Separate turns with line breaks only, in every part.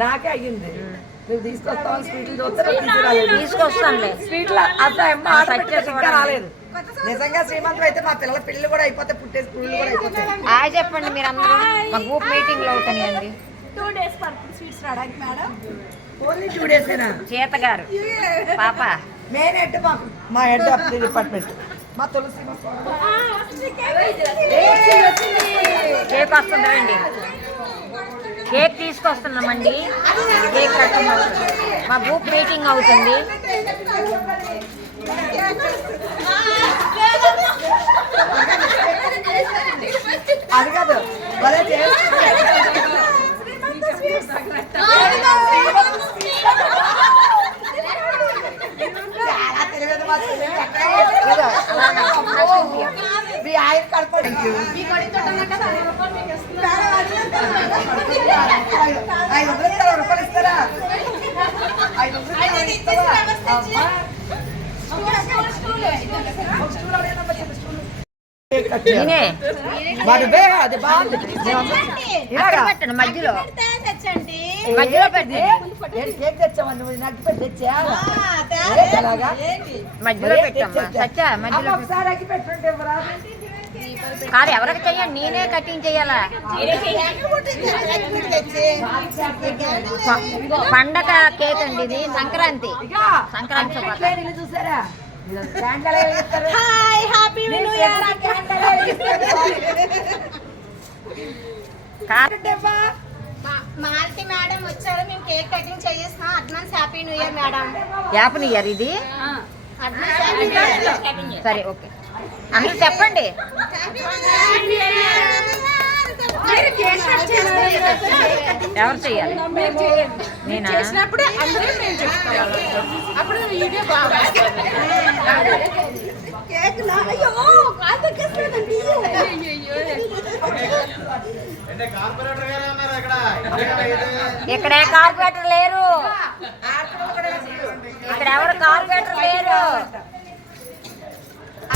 నాకే అయ్యింది. నువ్వు తీసుకొస్తావు స్వీట్లు.
తీసుకొస్తానులే.
స్వీట్ల అసలు
ఆ,
పెట్టేసి. రాలేదు. నిజంగా శ్రీమంతం అయితే మా పిల్లల పెళ్ళి కూడా అయిపోతే పుట్టే స్కూల్ కూడా అయిపోతాయి.
హాయ్ చెప్పండి మీరు అందరూ మా గ్రూప్ మీటింగ్లో అవుతాయండి
టూ డేస్ పడుతుంది స్వీట్స్ రావడానికి మేడం.
ఓన్లీ టూ డేసేనా
సీత గారు. పాప.
మెయిన్ హెడ్ మాకు మా హెడ్ ఆఫ్ ది డిపార్ట్మెంట్ మా తులసి మా
కేక్ వస్తుంది. రండి కేక్ తీసుకొస్తున్నామండి. కేక్ మా గ్రూప్ మీటింగ్ అవుతుంది.
అది కాదు. మా ఆయన ఐదు వందలు ఇస్తారా రూపాయలు ఇస్తారా? ఐదు వందలు ఇస్తారా?
మధ్యలో. మధ్యలో పెట్టి
కేక్ తెచ్చావా నువ్వు? నగ్గి పెట్టి తెచ్చా
మధ్యలో పెట్టమ్మా సచ్చా మధ్యలో
ఒకసారి అగ్గి పెట్టుంటే?
కాదు ఎవరికి చెయ్యండి నేనే కటింగ్ చెయ్యాలా? పండగ కేక్ అండి ఇది సంక్రాంతి. సంక్రాంతి
చూసారా ఇది
మాల్తి మేడం వచ్చారు మేము cake cutting చేయిస్తున్నాం. Advance happy new year madam.
ఇది?
Happy new year.
సరే ఓకే. అందరూ చెప్పండి. ఎవరు చెయ్యాలి నేనా?
చేసినప్పుడు అందరూ మేము అప్పుడు వీడియో బాగా
ఇక్కడ?
కార్పొరేటర్ లేరు? ఇక్కడ ఎవరు కార్పొరేటర్ లేరు
అదేంటికమ్మా? ఆ, రేట్లా? రేట్ల కేక్ కట్ చేసి- ఓకే, చిన్న క్యాండిల్.
మీరు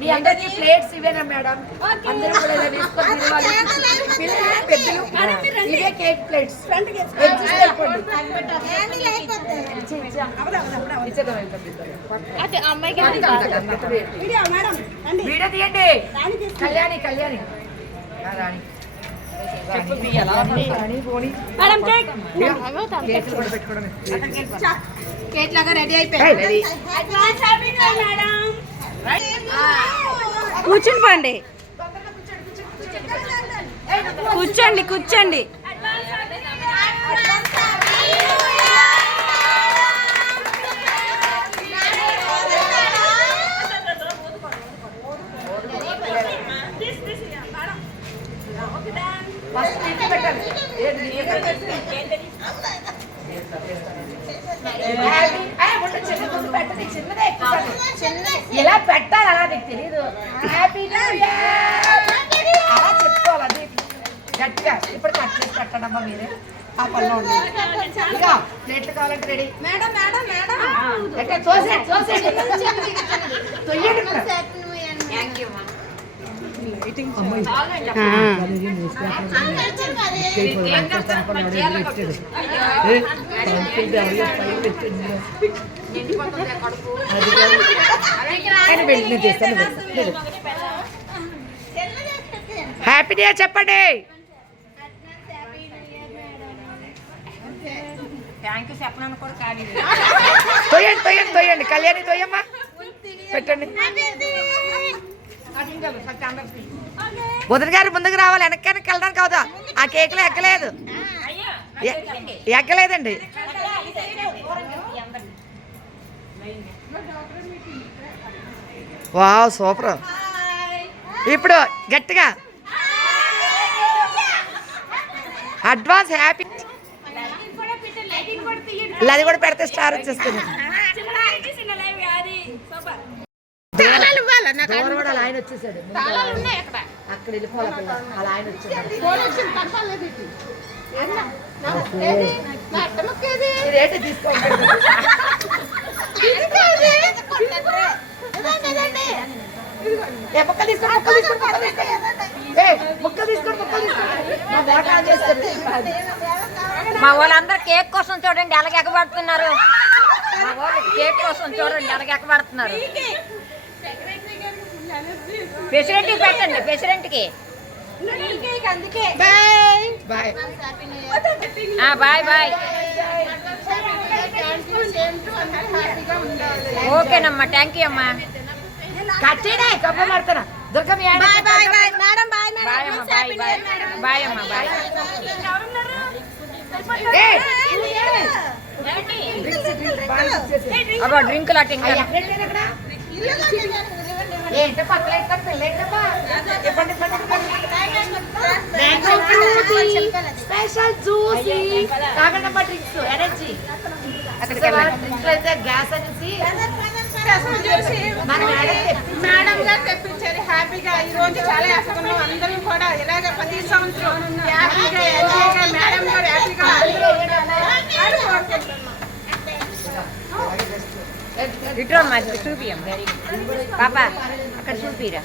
మీ అందరికీ ప్లేట్స్ ఇవేనా మేడం? అందరూ కూడా ఇలా తీసుకొని తినవాలి. పిల్లలు పెద్దలు ఇవే కేక్ ప్లేట్స్. వీడియో
మేడం రండి.
వీడియో తీయండి. కళ్యాణి కళ్యాణి. ఆ, రాణి. రాణి, రాణి, పోనీ.
Madam cake. లాగా రెడీ అయిపోయింది
ready.
Advance happy new year madam కూర్చుని పండి. కూర్చోండి కూర్చోండి
ఫస్ట్ నీకు పెట్టాలి. ఏది నీకు పెట్టాలి? హ్యాపీ- ఏ, ఉండు, చిన్న ముందు పెట్టండి, చిన్నదే ఇలా పెట్టాలి అలా నీకు తెలీదు హ్యాపీ అలా చెప్పుకోవాలి అది గట్టిగా. ఇప్పుడు కట్ చేసి పెట్టండి అమ్మా మీరే. ఆ పనిలో ఇక ప్లేట్లు కావాలంటే రెడీ.
Madam madam madam.
తోసేయండి తోసేయండి. తొయ్యండి ఇప్పుడు. ఆయన వెళ్ళి నేను తీస్తాను వెళ్ళు. హ్యాపీ డే చెప్పండి. తొయ్యండి తొయ్యండి తొయ్యండి. కళ్యాణి తొయ్యమ్మా. పెట్టండి. వదిన గారు ముందుకు రావాలి వెనక్కి వెనక్కి వెళ్ళడానికి కాదా. ఆ కేకులో ఎక్కలేదు ఎక్కలేదండి వావ్ సూపర్. ఇప్పుడు గట్టిగా. అడ్వాన్స్ హ్యాపీ అది కూడా పెడితే స్టార్ వచ్చేస్తుంది.
మా వాళ్ళందరూ కేక్ కోసం చూడండి ఎలాగ ఎగబడుతున్నారు మా వాళ్ళు కేక్ కోసం చూడండి ఎలాగ ఎగబడుతున్నారు ప్రెసిడెంట్కి పెట్టండి ప్రెసిడెంట్కి
బాయ్ బాయ్
బాయ్ బాయ్ ఓకేనమ్మా థ్యాంక్ యూ అమ్మా.
కట్టేనే కబ్బ మాడతారా Durgamma
bye bye bye madam bye
bye అమ్మా బాయ్ బాయ్ బాయ్ అమ్మా బాయ్
ఏ!
అబ్బా డ్రింకులు అటు
ఏంటి పక్కన ఎక్కడ పిల్ల ఏంటమ్మా? ఇవ్వండి, special juicy drinks energy gas అనేసి మేడం
గారు తెప్పించారు. హ్యాపీగా ఈ రోజు చాలా హ్యాపీగా అందరం కూడా ఇలాగ ప్రతి సంవత్సరం హ్యాపీగా మేడం గారు హ్యాపీగా
ఇటు అమ్మా చూపియమ్మ పాప అక్కడ చూపిరా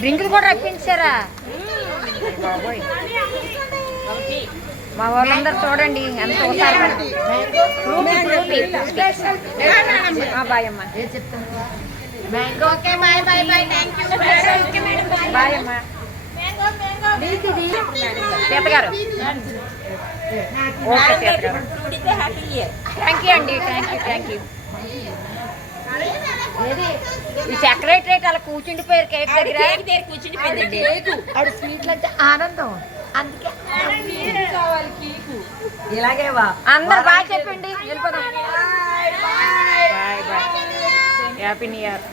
డ్రింకులు కూడా రప్పించారా బాబోయ్ మా వాళ్ళందరూ చూడండి ఎంత బాయ్ అమ్మా
బాయ్
సీత గారు థ్యాంక్ యూ అండి థ్యాంక్ యూ థ్యాంక్ యూ ఈ సెక్రటరేట్ అలా కూర్చుండిపోయారు కేక్ దగ్గర. కూర్చుండిపోయిందండి
ఆడు స్వీట్లు అంటే ఆనందం. అందుకే ఇలాగే వా.
అందరు బాగా చెప్పండి. వెళ్ళిపోదాం. Bye bye happy new year